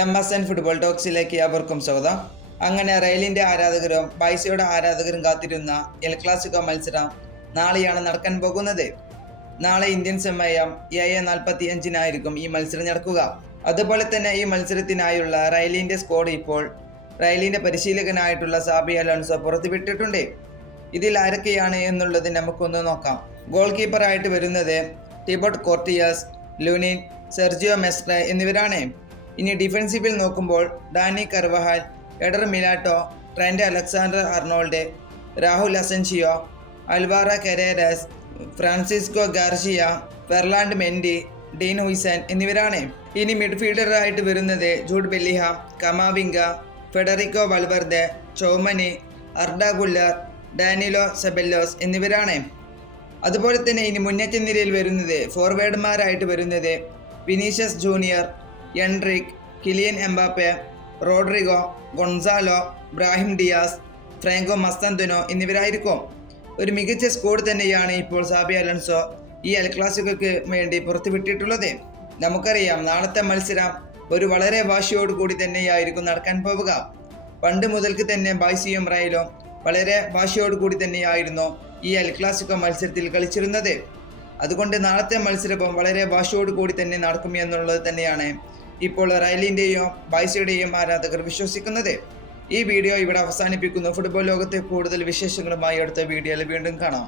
M S N football ടോക്സിലേക്ക് അവർക്കും സ്വാഗതം. അങ്ങനെ റയലിന്റെ ആരാധകരും ബൈസയുടെ ആരാധകരും കാത്തിരുന്ന എൽ ക്ലാസിക്കോ മത്സരം നാളെയാണ് നടക്കാൻ പോകുന്നത്. നാളെ ഇന്ത്യൻ സമയം ഏഴ് നാൽപ്പത്തി അഞ്ചിനായിരിക്കും ഈ മത്സരം നടക്കുക. അതുപോലെ തന്നെ ഈ മത്സരത്തിനായുള്ള റയലിന്റെ സ്കോഡ് ഇപ്പോൾ റയലിന്റെ പരിശീലകനായിട്ടുള്ള സാബി അലോൺസോ പുറത്തുവിട്ടിട്ടുണ്ട്. ഇതിൽ ആരൊക്കെയാണ് എന്നുള്ളത് നമുക്കൊന്ന് നോക്കാം. ഗോൾ കീപ്പറായിട്ട് വരുന്നത് Thibaut Courtois Lunin Sergio Mestre എന്നിവരാണ്. ഇനി ഡിഫൻസീവിൽ നോക്കുമ്പോൾ Dani Carvajal Eder Militao Trent Alexander Arnold Raul Asencio Alvaro Carreras Francisco Garcia Ferland Mendy Dean Huijsen എന്നിവരാണ്. ഇനി മിഡ്ഫീൽഡറായിട്ട് വരുന്നത് Jude Bellingham Camavinga Federico Valverde Tchouameni Arda Guler Danilo Ceballos എന്നിവരാണ്. അതുപോലെ തന്നെ ഇനി മുന്നേറ്റ നിരയിൽ വരുന്നത് ഫോർവേഡ്മാരായിട്ട് വരുന്നത് Vinicius Junior Endrick Kylian Mbappe Rodrigo Gonzalo Brahim Diaz Franco Mastantuono എന്നിവരായിരിക്കും. ഒരു മികച്ച സ്കോഡ് തന്നെയാണ് ഇപ്പോൾ സാബി അലൻസോ ഈ ക്ലാസിക്കോക്ക് വേണ്ടി പുറത്തുവിട്ടിട്ടുള്ളത്. നമുക്കറിയാം നാളത്തെ മത്സരം ഒരു വളരെ വാശിയോട് കൂടി തന്നെയായിരിക്കും നടക്കാൻ പോവുക. പണ്ട് മുതൽക്ക് തന്നെ ബായ്സിയും റയലും വളരെ വാശിയോട് കൂടി തന്നെയായിരുന്നു ഈ എൽ ക്ലാസിക്കോ മത്സരത്തിൽ കളിച്ചിരുന്നത്. അതുകൊണ്ട് നാളത്തെ മത്സരവും വളരെ വാശിയോട് കൂടി തന്നെ നടക്കും എന്നുള്ളത് തന്നെയാണ് ഇപ്പോൾ റയലിന്റെയും ബൈസയുടെയും ആരാധകർ വിശ്വസിക്കുന്നത്. ഈ വീഡിയോ ഇവിടെ അവസാനിപ്പിക്കുന്നു. ഫുട്ബോൾ ലോകത്തെ കൂടുതൽ വിശേഷങ്ങളുമായി അടുത്ത വീഡിയോയിൽ വീണ്ടും കാണാം.